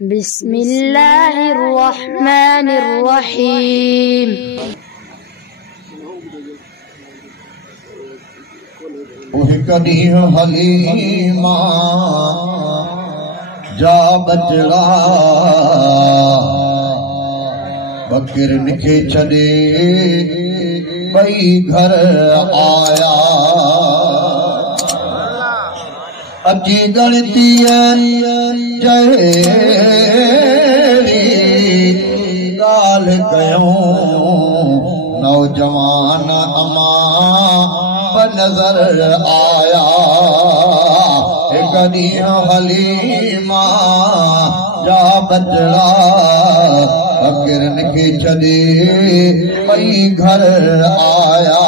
بسم الله الرحمن الرحيم हलीमा जा बचड़ा बकिरन खे छॾे ॿई घर आया अची गणतीअ जहिड़ी ॻाल्हि कयूं नौजवान अमा नजर आया हिक ॾींहुं हलीमा जा बचड़ा बकिरन खे छॾे ॿई घर आया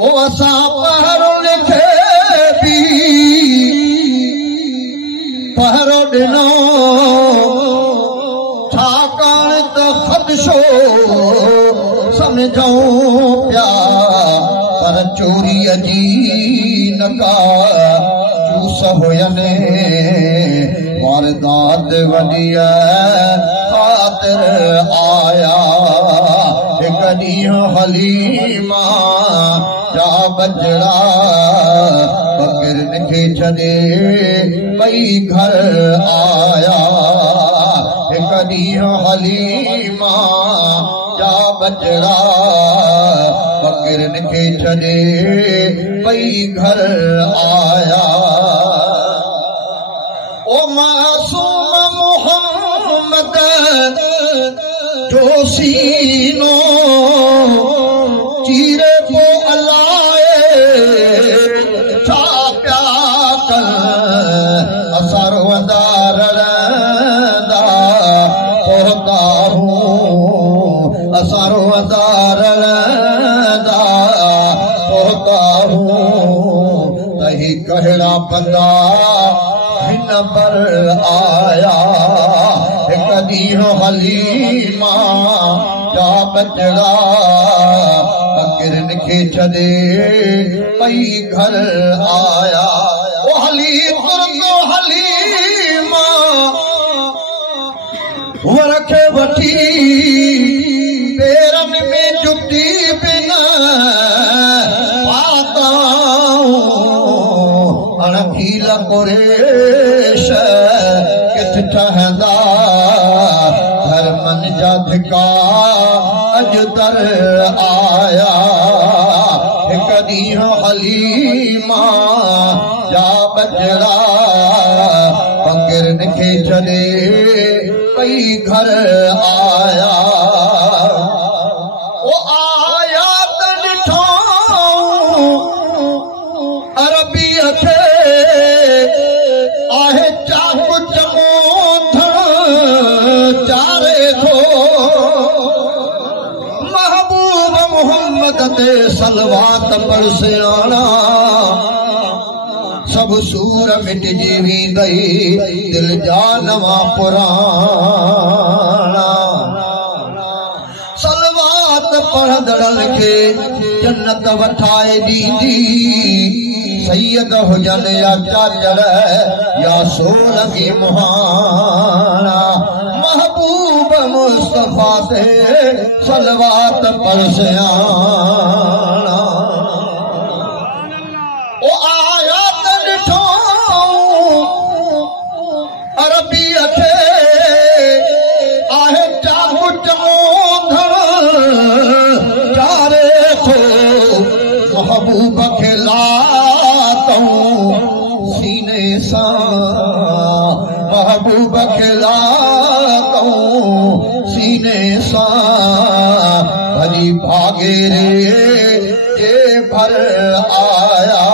ओ असां पहरो लिखे बि पहरो ॾिनो छाकाणि त ख़दशो समझूं पिया पर चोरीअ जी नका चूस हुयनि वारदात वॾीअ ख़ातिर आया हिक ॾींहुं हलीमा जा बचड़ा बकिरन खे छॾे ॿई घर आया हिक ॾींहुं हलीमा जा बचड़ा बकिरन खे छॾे ॿई घर आया ओ मासूम मोहम्मद जो सीनो चीरे पो अलाए छा पिया कनि असां रोअंदा रड़ंदा पोहता असां रोअंदा रड़ंदा पोहता त ही कहिड़ा बंदा हिन पर आया हिक ॾींहुं हलीमा जा बचड़ा बकिरन खे छॾे ॿई घर आया ओ हली तुरंदो हलीमा हुअर खे वठी पेरन में जुती बिन पाताऊं अणखील कुरेश किथ ठहंदा धर्मन जा धिका अॼु दर आया हिक ॾींहुं हलीमा जा बचड़ा बकिरन खे छॾे ॿई घर आया ओ आया त ॾिठो अरबीअ खे आहे चाकू चमोधण चारे थो महबूब मोहम्मद ते सलवात परसियाणा सब सूर मिटजी वेंदई दिल जा नवा पुराणा सलवात पढ़ंदड़नि खे जन्नत वठाए ॾींदी सैयद हुजनि या चाचड़ या सोलंगी मुहाणा महबूब मुस्तफा ते सलवात परसियाणा ओ आया त ॾिठो अरबीअ खे आहे चाकू चमोधण चारे थो महबूब खे लातऊं सीने सां महबूब खे लातऊं सीने सां भली भागे रे जे भर आया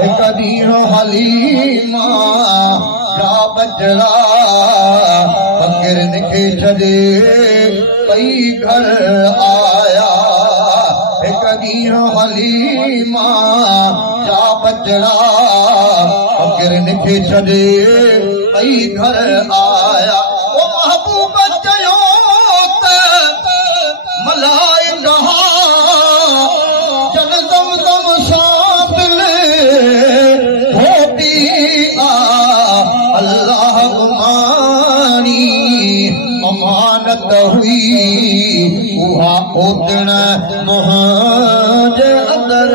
हिक ॾींहुं हलीमा जा बचड़ा बकिरन खे छॾे ॿई घर आया हिक ॾींहुं हलीमा जा बचड़ा बकिरन खे छॾे ॿई घर आया ओ महबूब चयो त मलाइका जन दम दम सां दिल अल्लाह उमानी अमानत हुई उहा ओतण मुहाज अंदर